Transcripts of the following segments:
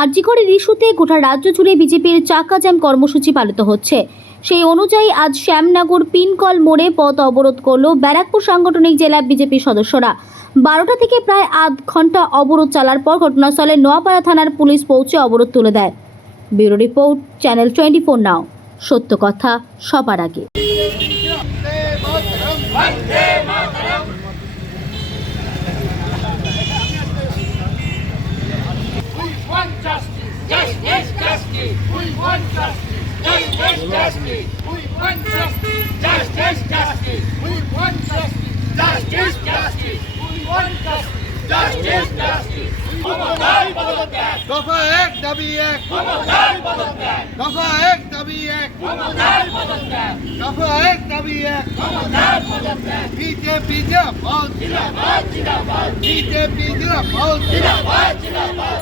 আরজিকরের ইস্যুতে গোটা রাজ্য জুড়ে বিজেপির চাকা জ্যাম কর্মসূচি পালিত হচ্ছে। সেই অনুযায়ী আজ শ্যামনগর পিনকল মোড়ে পথ অবরোধ করল ব্যারাকপুর সাংগঠনিক জেলা বিজেপি সদস্যরা। বারোটা থেকে প্রায় আধ ঘণ্টা অবরোধ চালার পর ঘটনাস্থলে নোয়াপাড়া থানার পুলিশ পৌঁছে অবরোধ তুলে দেয়। Bureau report, channel twenty now. সত্য কথা সবার আগে। justice. We want justice. Justice, justice. We want justice. Justice, justice. We want justice. Justice, justice. We want justice. Justice, justice. ক্ষমতায় পদত্যাগ দফা এক দাবি এক ক্ষমতায় পদত্যাগ দফা এক দাবি এক ক্ষমতায় পদত্যাগ দফা এক দাবি এক ক্ষমতায় পদত্যাগ বিজেপি জিন্দাবাদ জিন্দাবাদ জিন্দাবাদ বিজেপি জিন্দাবাদ জিন্দাবাদ জিন্দাবাদ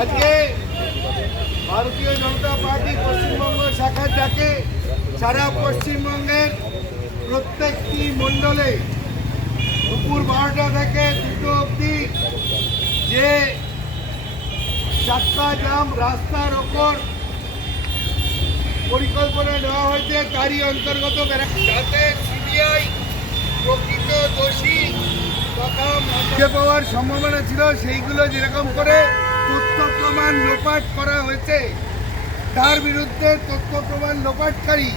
আজকে ভারতীয় জনতা পার্টি পশ্চিমবঙ্গ শাখার ডাকে সারা পশ্চিমবঙ্গের প্রত্যেকটি মণ্ডলে দুপুর বারোটা থেকে দুটো অবধি যে চাক্কা জাম রাস্তার ওপর পরিকল্পনা নেওয়া হয়েছে, তারই অন্তর্গত যাতে সিবিআই প্রকৃত দোষী তথা পাওয়ার সম্ভাবনা ছিল, সেইগুলো যেরকম করে তথ্য প্রমাণ লোপাট করা হয়েছে। তার বিরুদ্ধে তথ্য প্রমাণ লোপাটকারী